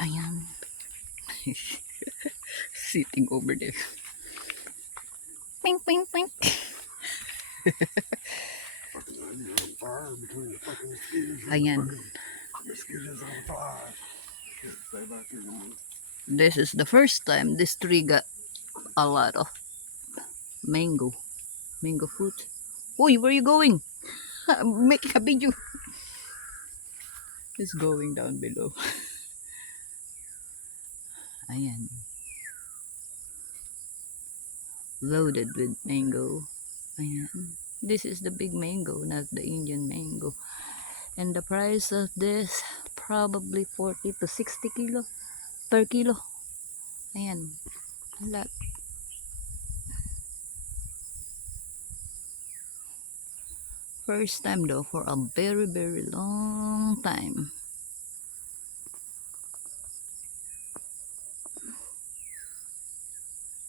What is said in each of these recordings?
Ayan. Sitting over there. Pink, pink, pink. Ayan. This is the first time this tree got a lot of mango fruit. Oi, where are you going? I'm making a video. It's going down below. Ayan. Loaded with mango. Ayan. This is the big mango, not the Indian mango. And the price of this, probably 40 to 60 kilo per kilo. Ayan. A lot. First time though, for a very, very long time.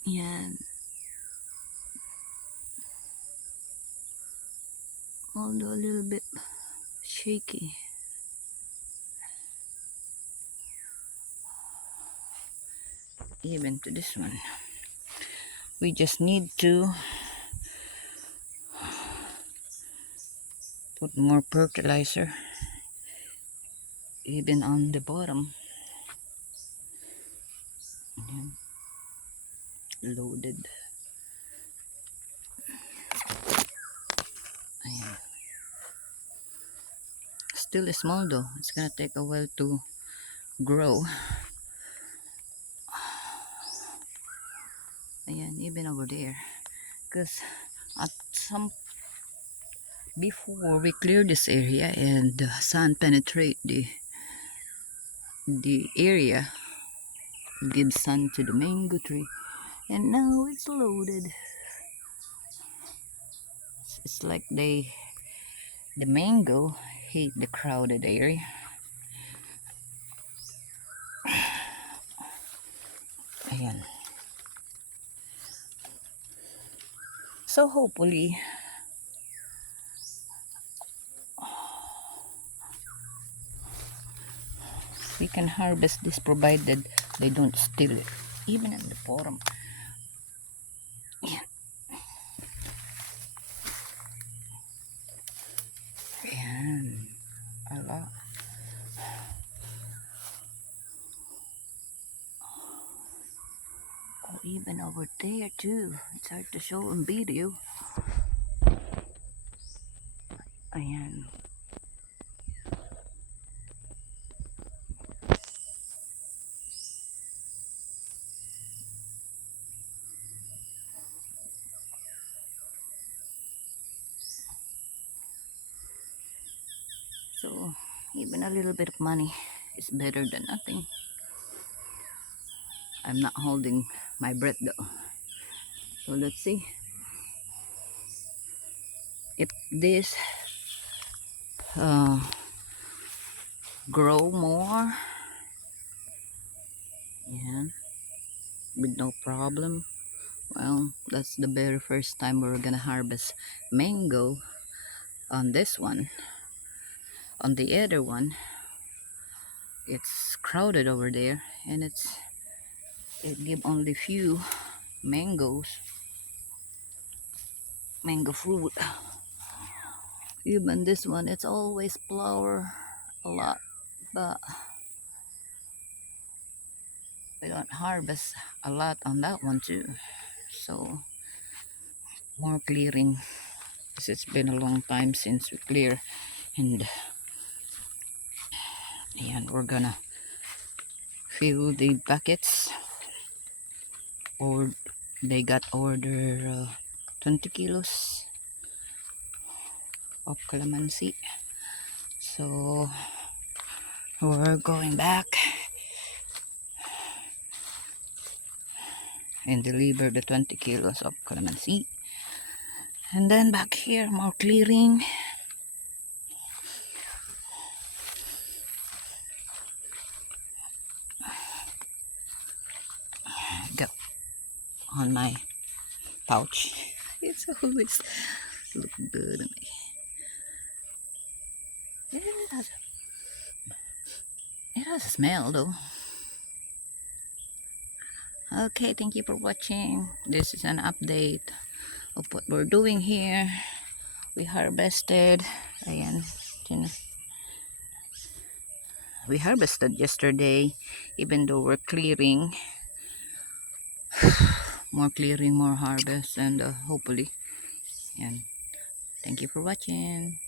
Yan. Although a little bit shaky. Even to this one. We just need to put more fertilizer. Even on the bottom. Ayan. Loaded. Ayan. Still small though. It's gonna take a while to grow. Ayan, even over there. Because at some before we clear this area and the sun penetrate the area, gives sun to the mango tree, and now it's loaded. It's like the mango hate the crowded area. Ayan. So hopefully we can harvest this, provided they don't steal it. Even at the bottom. Ayan. Ayan. A lot. Oh, even over there too. It's hard to show on video. Ayan. So even a little bit of money is better than nothing. I'm not holding my breath though. So let's see if this grow more. Yeah, with no problem. Well, that's the very first time we're gonna harvest mango on this one. On the other one, it's crowded over there, and it give only few mango fruit. Even this one, it's always flower a lot, but we don't harvest a lot on that one too. So more clearing, because it's been a long time since we clear. And we're gonna fill the buckets, or they got order 20 kilos of calamansi. So we're going back and deliver the 20 kilos of calamansi, and then back here more clearing. Go on my pouch. It's always look good on me. It has a smell though. Okay, thank you for watching. This is an update of what we're doing here. We harvested. Ayan. We harvested yesterday, even though we're clearing. More clearing, more harvest, and hopefully. Yan. Thank you for watching.